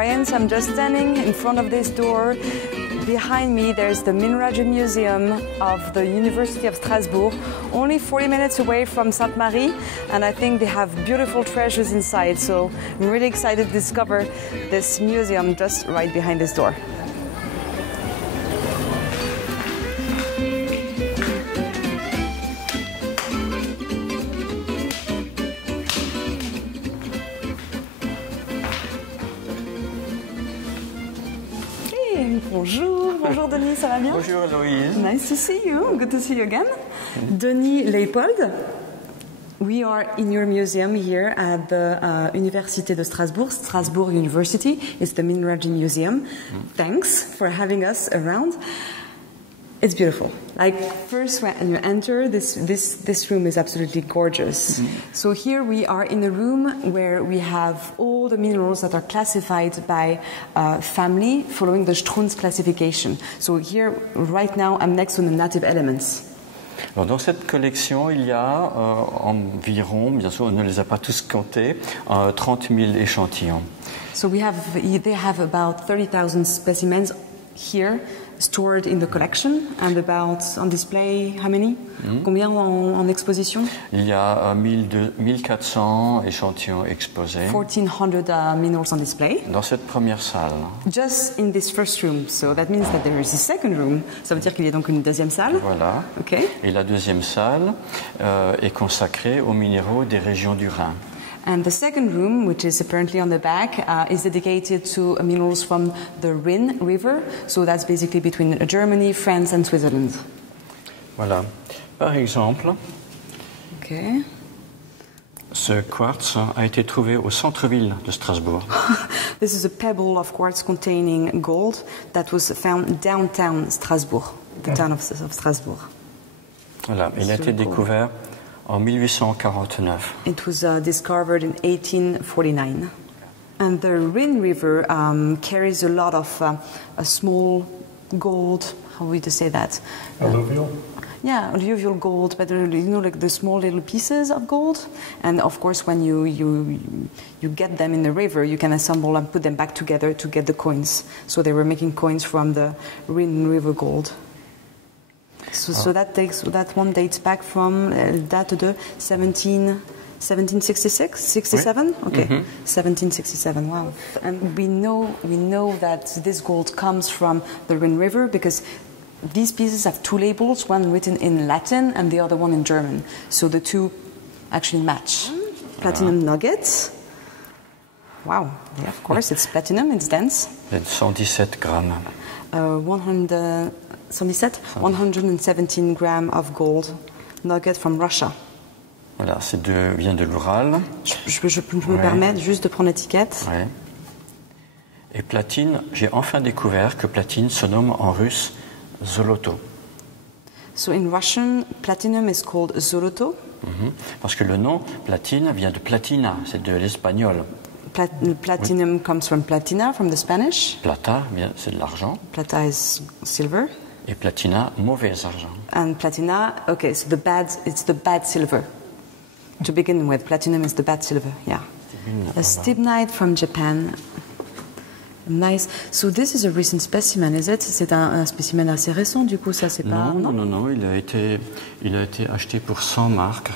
Brian, so I'm just standing in front of this door. Behind me there's the Minraji Museum of the University of Strasbourg, only 40 minutes away from Sainte-Marie, and I think they have beautiful treasures inside, so I'm really excited to discover this museum just right behind this door. Bonjour, bonjour Denis, ça va bien? Bonjour Héloïse. Nice to see you, good to see you again. Denis Leipold, we are in your museum here at the Université de Strasbourg, Strasbourg University. It's the Minraji Museum. Thanks for having us around. It's beautiful. Like first when you enter, this room is absolutely gorgeous. So here we are in a room where we have all the minerals that are classified by family following the Strunz classification. So here, right now, I'm next to the native elements. Alors dans cette collection, il y a environ, bien sûr on ne les a pas tous comptés, 30 000 échantillons. So they have about 30,000 specimens here stored in the collection, and about on display, how many? Combien en exposition? Il y a 1400 échantillons exposés. 1400 minerals on display. Dans cette première salle. Just in this first room, so that means that there is a second room. Ça veut dire qu'il y a donc une deuxième salle. Voilà. Okay. Et la deuxième salle est consacrée aux minéraux des régions du Rhin. And the second room, which is apparently on the back, is dedicated to minerals from the Rhine River. So that's basically between Germany, France and Switzerland. Voilà. Par exemple, okay. Ce quartz a été trouvé au centre-ville de Strasbourg. This is a pebble of quartz containing gold that was found downtown Strasbourg, the town of Strasbourg. Voilà. Il a été découvert en 1849. It was discovered in 1849. And the Rhine River carries a lot of a small gold, how would you say that? Alluvial? Yeah, alluvial gold, but like the small little pieces of gold. And of course, when you get them in the river, you can assemble and put them back together to get the coins. So they were making coins from the Rhine River gold. So that one dates back from date de 1766, 67. Oui. Okay, 1767. Wow. And we know that this gold comes from the Rhine River because these pieces have two labels, one written in Latin and the other one in German. So the two actually match. Platinum nuggets. Wow. Yeah, of course, it's platinum. It's dense. 117 grammes. 117 grams of gold nugget from Russia. Voilà, vient de l'Ural. Je peux me permettre juste de prendre l'étiquette. Ouais. Et platine, j'ai enfin découvert que platine se nomme en russe zoloto. So in Russian, platinum is called zoloto. Parce que le nom platine vient de platina, c'est de l'espagnol. Platinum comes from platina, from the Spanish. Plata, c'est de l'argent. Plata is silver. Et platina, mauvais argent. And platina, okay, so it's the bad silver. To begin with, platinum is the bad silver, yeah. A stibnite from Japan. Nice. So this is a recent specimen, is it? C'est un spécimen assez récent, du coup, ça c'est pas... Non, il a été acheté pour 100 marks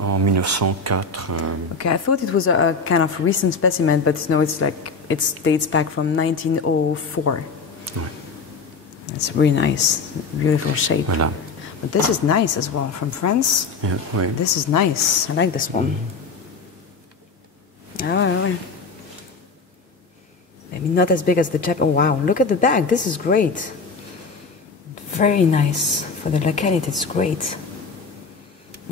en 1904. Okay, I thought it was a kind of recent specimen, but no, it dates back from 1904. Ouais. It's really nice, beautiful shape. Voilà. But this is nice as well, from France. Yeah, oui. This is nice. I like this one. Oh, maybe not as big as the Japan. Oh wow! Look at the bag. This is great. Very nice for the locality. It's great.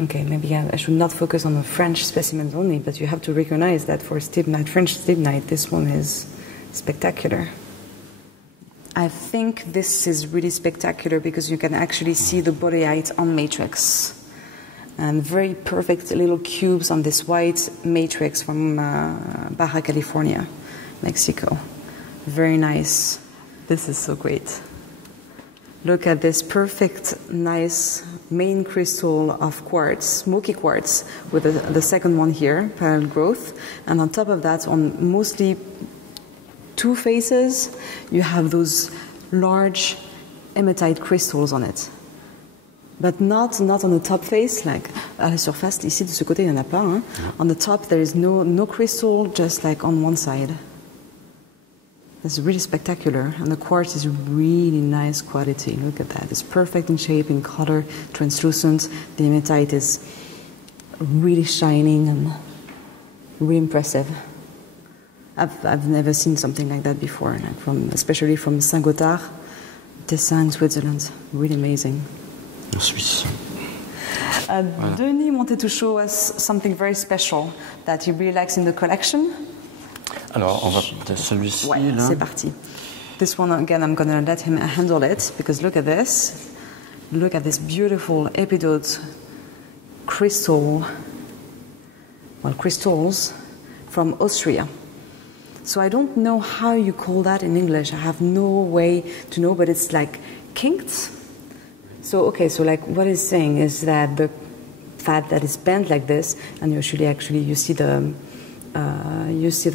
Okay, maybe I should not focus on the French specimens only, but you have to recognize that for stibnite, French stibnite, this one is spectacular. I think this is really spectacular because you can actually see the boreite on matrix. And very perfect little cubes on this white matrix from Baja California, Mexico. Very nice. This is so great. Look at this perfect, nice main crystal of quartz, smoky quartz, with the second one here, parallel growth. And on top of that, on mostly two faces, you have those large hematite crystals on it. But not on the top face, like à la surface, ici de ce côté, il n'y en a pas. Hein? On the top, there is no crystal, just like on one side. It's really spectacular, and the quartz is really nice quality. Look at that. It's perfect in shape, in color, translucent. The hematite is really shining and really impressive. I've never seen something like that before, like especially from Saint-Gothard, Tessin in Switzerland. Really amazing. En Suisse. Voilà. Denis wanted to show us something very special that he really likes in the collection. Alors, on va celui-ci, ouais, là. C'est parti. This one, again, I'm going to let him handle it, because look at this. Look at this beautiful epidote crystals from Austria. So I don't know how you call that in English. I have no way to know, but it's like kinked. So, okay, so like what it's saying is that the fat that is bent like this, and usually actually you see the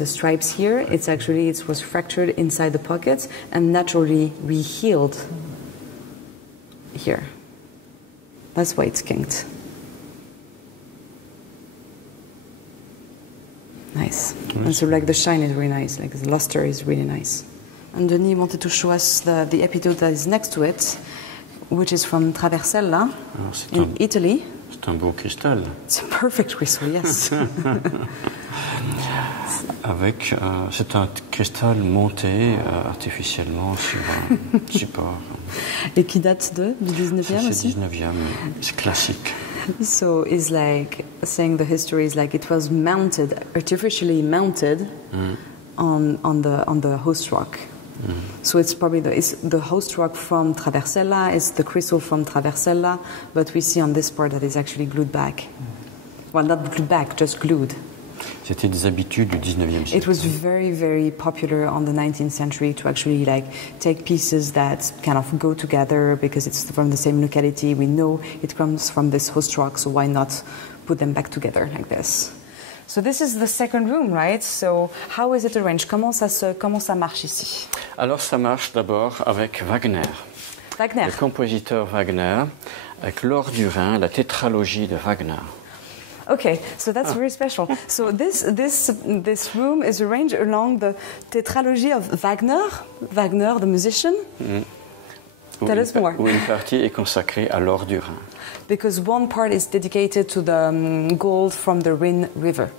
stripes here, it was fractured inside the pockets and naturally re-healed here. That's why it's kinked. Nice. And so like the shine is really nice, like the luster is really nice. And Denis wanted to show us the epidote that is next to it, which is from Traversella in Italy. C'est un beau cristal. It's a perfect crystal, yes. Avec, c'est un cristal monté artificiellement sur un support. Et qui date du 19e aussi? C'est 19e, c'est classique. So it's like saying the history is like it was mounted, artificially mounted on the host rock. So it's probably the host rock from Traversella, it's the crystal from Traversella, but we see on this part that it's actually glued back. Well, not glued back, just glued. C'était des habitudes du 19e siècle. It was very, very popular on the 19th century to actually like take pieces that kind of go together because it's from the same locality. We know it comes from this host rock, so why not put them back together like this? So this is the second room, right? So how is it arranged? Comment ça marche ici? Alors ça marche d'abord avec Wagner. Wagner. Le compositeur Wagner, avec l'or du Rhin, la tétralogie de Wagner. Okay, so that's very special. So this room is arranged along the tetralogy of Wagner, the musician. Tell us more. Où une partie est consacrée à l'or du Rhin. Because one part is dedicated to the gold from the Rhine River.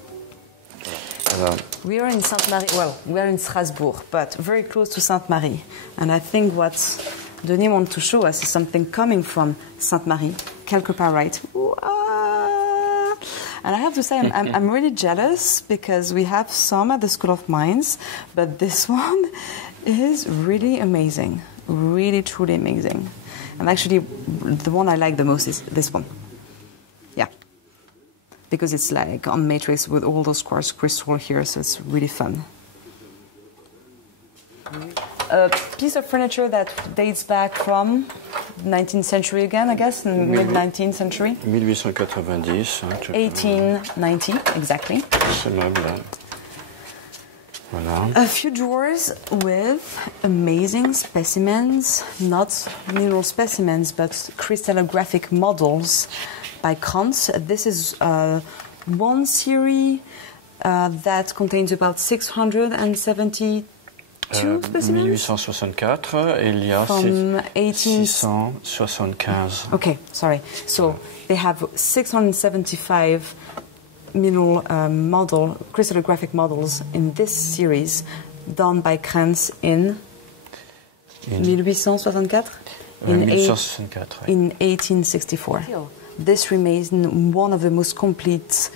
Alors, we are in Sainte-Marie, well, we are in Strasbourg, but very close to Sainte-Marie. And I think what Denis wants to show us is something coming from Sainte-Marie, quelque part right. And I have to say, I'm really jealous because we have some at the School of Mines, but this one is really amazing, really, truly amazing. And actually, the one I like the most is this one. Yeah. Because it's like on matrix with all those quartz crystal here, so it's really fun. A piece of furniture that dates back from the 19th century again, I guess, mid-19th century. 1890. 1890, exactly. Ce meuble-là. Voilà. A few drawers with amazing specimens, not mineral specimens, but crystallographic models by Kranz. This is one series that contains about 672 specimens. 1864 et il y a 675. Okay, sorry. So they have 675 mineral crystallographic models in this series done by Kranz in 1864? In 1864. This remains one of the most complete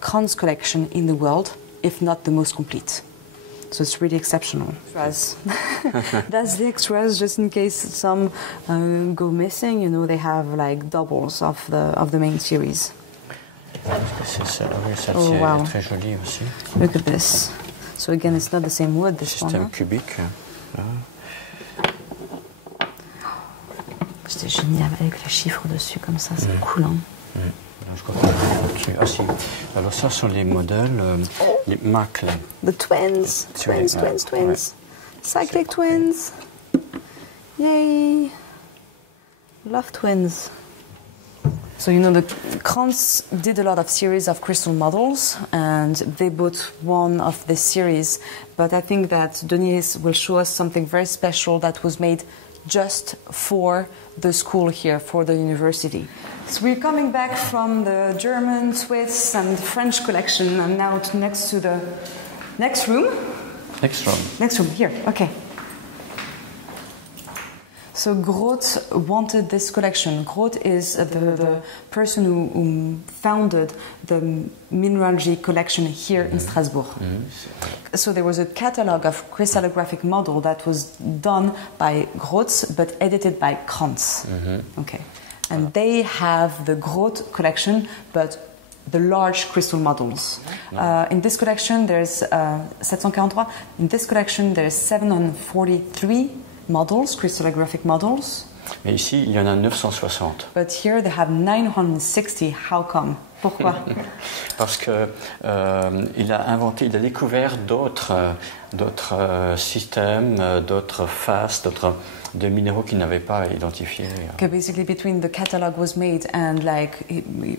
Kranz collection in the world, if not the most complete. So it's really exceptional. Extras. That's the extras, just in case some go missing. You know, they have like doubles of the main series. Celle-ci est très jolie aussi. Look at this. So again, it's not the same wood. This Système one. cubique. C'était génial avec les chiffres dessus comme ça. C'est cool, hein? je crois qu'on est là-dessus. Ah si. Alors ça sont les modèles, les Macklin. The twins, twins, twins, twins. Ouais. Cyclic twins. Yay. Love twins. So you know the Krantz did a lot of series of crystal models, and they bought one of this series. But I think that Denis will show us something very special that was made just for the school here, for the university. So we're coming back from the German, Swiss, and French collection, and now next to the next room. Next room. Next room, here, okay. So Groth wanted this collection. Groth is the person who founded the mineralogy collection here in Strasbourg. So there was a catalogue of crystallographic model that was done by Groth but edited by Krantz. Okay. And they have the Groth collection but the large crystal models. In this collection there's 743. In this collection there's 743 models, crystallographic models. Mais ici, il y en a 960. But here they have 960. How come? Pourquoi? Parce que il a découvert d'autres systèmes, d'autres faces, de minéraux qu'il n'avait pas identifiés. Okay, basically between the catalog was made and like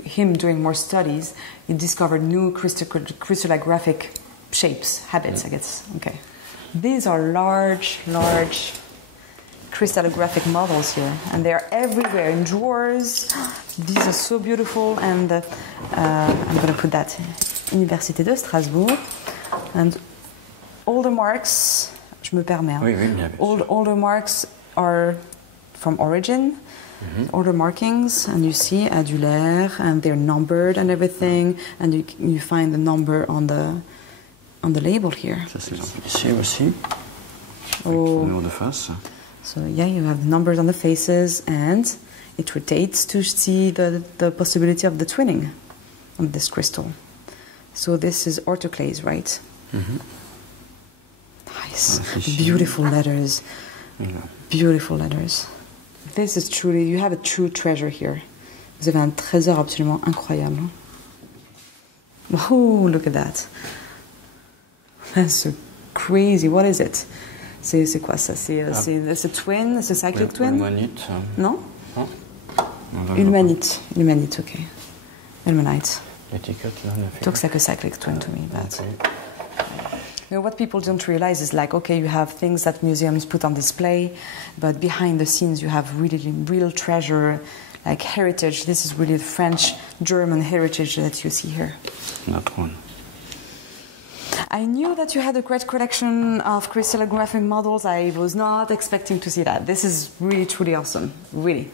him doing more studies, he discovered new crystallographic shapes, habits, I guess. Okay. These are large crystallographic models here, and they are everywhere in drawers. These are so beautiful, and I'm going to put that Université de Strasbourg. And all the marks, je me permets, hein? Oui, bien all the marks are from origin. All the markings, and you see adulaire, and they're numbered and everything, and you find the number on the label here. Ça c'est ici aussi. Oh. Le numéro de face. So yeah, you have numbers on the faces, and it rotates to see the possibility of the twinning of this crystal. So this is autoclase, right? Nice, beautiful letters, beautiful letters. This is truly, you have a true treasure here. Vous avez un trésor absolument incroyable. Oh, look at that. That's so crazy. What is it? C'est quoi ça? C'est twin? C'est cyclic twin? Ulmanite. Non? Non. Ulmanite, ok. Ulmanite. L'étiquette là, on a fait. Looks like a cyclic twin to me, but... You know, what people don't realize is like, okay, you have things that museums put on display, but behind the scenes you have really real treasure, like heritage. This is really the French-German heritage that you see here. Not one. I knew that you had a great collection of crystallographic models. I was not expecting to see that. This is really, truly awesome. Really.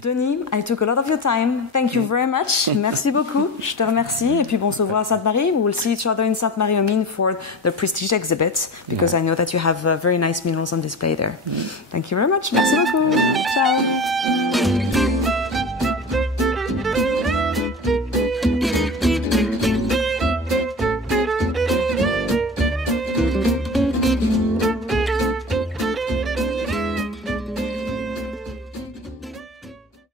Denis, I took a lot of your time. Thank you very much. Merci beaucoup. Je te remercie. Et puis bon, on se voit à Sainte-Marie. We will see each other in Sainte-Marie-aux-Mines for the Prestige exhibit, because I know that you have very nice minerals on display there. Thank you very much. Merci beaucoup. Ciao.